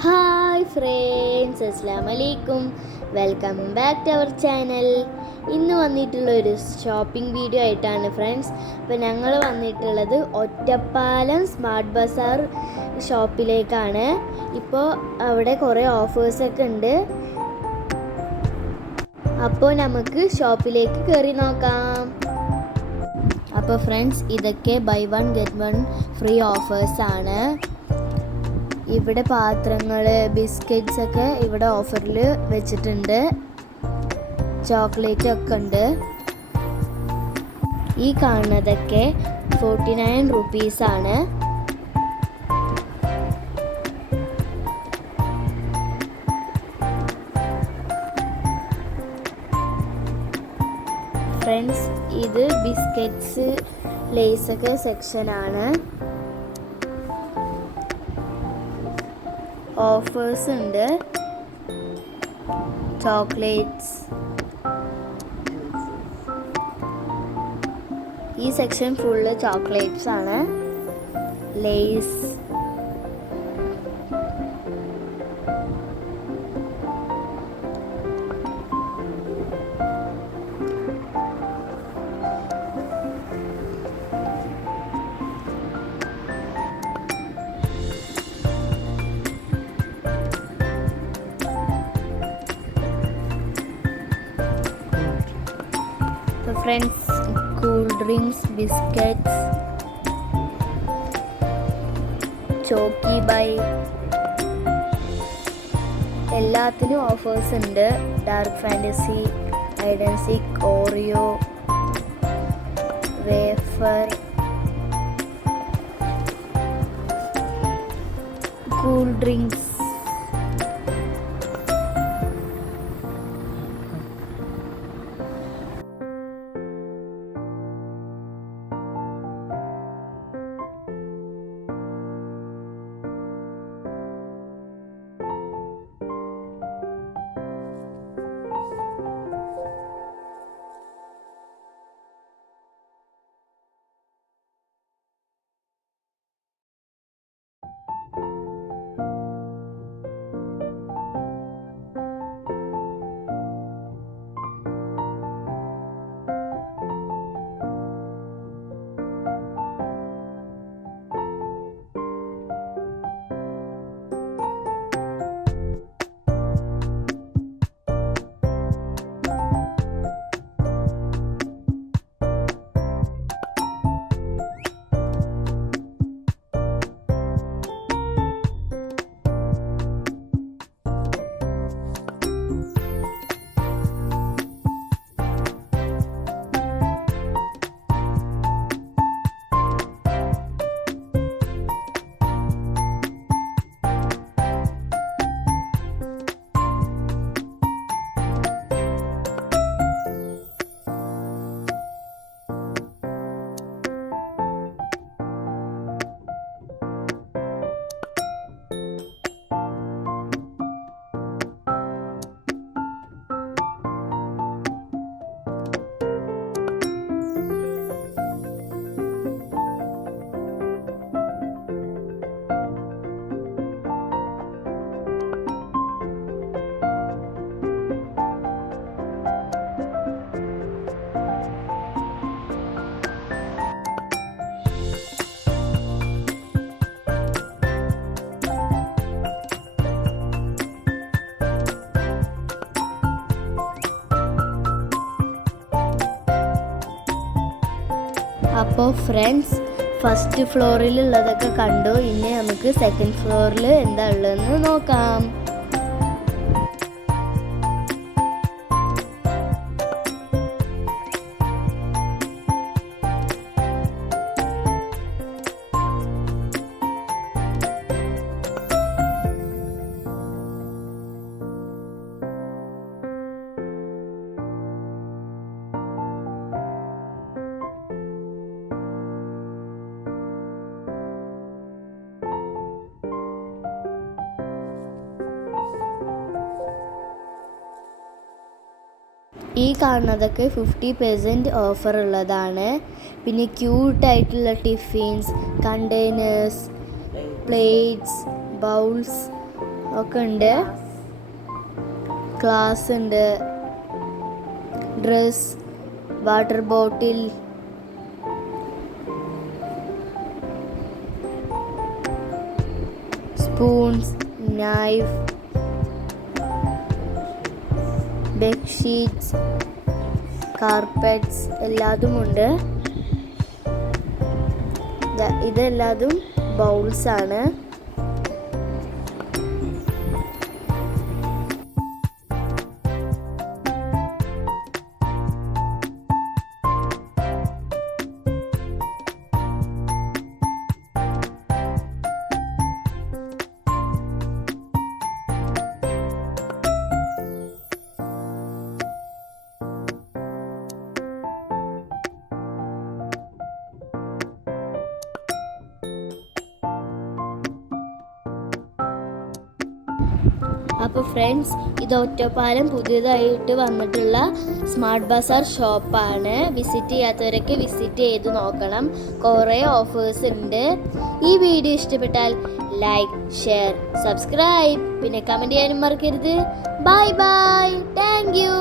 Hi friends, അസ്സലാമു അലൈക്കും. Welcome back to our channel. ഇന്ന് വന്നിട്ടുള്ളൊരു ഷോപ്പിംഗ് വീഡിയോ ആയിട്ടാണ് ഫ്രണ്ട്സ്. അപ്പോൾ ഞങ്ങൾ വന്നിട്ടുള്ളത് ഒറ്റപ്പാലം സ്മാർട്ട് ബസാർ ഷോപ്പിലേക്കാണ്. ഇപ്പോൾ അവിടെ കുറേ ഓഫേഴ്സൊക്കെ ഉണ്ട്. അപ്പോൾ നമുക്ക് ഷോപ്പിലേക്ക് കയറി നോക്കാം. അപ്പോൾ ഫ്രണ്ട്സ്, ഇതൊക്കെ buy one get one free ഓഫേഴ്സാണ്. ഇവിടെ പാത്രങ്ങൾ, ബിസ്ക്കറ്റ്സ് ഒക്കെ ഇവിടെ ഓഫറിൽ വെച്ചിട്ടുണ്ട്. ചോക്ലേറ്റ് ഒക്കെ ഉണ്ട്. ഈ കാണുന്നതൊക്കെ 49 റുപ്പീസാണ്. ഫ്രണ്ട്സ്, ഇത് ബിസ്ക്കറ്റ്സ് ലേസൊക്കെ സെക്ഷനാണ്. ഓഫേഴ്സ് ഉണ്ട്. ചോക്ലേറ്റ്സ്, ഈ സെക്ഷൻ ഫുള്ള് ചോക്ലേറ്റ്സ് ആണ്. Lay's, friends, cool drinks, biscuits, ചോക്കി ബൈ, എല്ലാത്തിനും ഓഫേഴ്സ് ഉണ്ട്. Dark Fantasy, Hide and Seek, Oreo, wafer, cool drinks. അപ്പോൾ ഫ്രണ്ട്സ്, ഫസ്റ്റ് ഫ്ലോറിലുള്ളതൊക്കെ കണ്ടു. ഇനി നമുക്ക് സെക്കൻഡ് ഫ്ലോറിൽ എന്താ ഉള്ളതെന്ന് നോക്കാം. ഈ കാണുന്നതൊക്കെ 50% ഓഫർ ഉള്ളതാണ്. പിന്നെ ക്യൂട്ടായിട്ടുള്ള ടിഫിൻസ്, കണ്ടെയ്നേഴ്സ്, പ്ലേറ്റ്സ്, ബൗൾസ്, ഒക്കെ ഉണ്ട്. ഗ്ലാസ് ഉണ്ട്, dress, water bottle, spoons, knife, bedsheets, carpets എല്ലാതുമുണ്ട്. ഇതെല്ലാതും ബൗൾസ് ആണ്. അപ്പോൾ ഫ്രണ്ട്സ്, ഇത് ഒറ്റപ്പാലം പുതിയതായിട്ട് വന്നിട്ടുള്ള സ്മാർട്ട് ബസാർ ഷോപ്പാണ്. വിസിറ്റ് ചെയ്യാത്തവരൊക്കെ വിസിറ്റ് ചെയ്ത് നോക്കണം. കുറേ ഓഫേഴ്സ് ഉണ്ട്. ഈ വീഡിയോ ഇഷ്ടപ്പെട്ടാൽ ലൈക്ക്, ഷെയർ, സബ്സ്ക്രൈബ്, പിന്നെ കമൻറ്റ് ചെയ്യാനും മറക്കരുത്. Bye bye, thank you.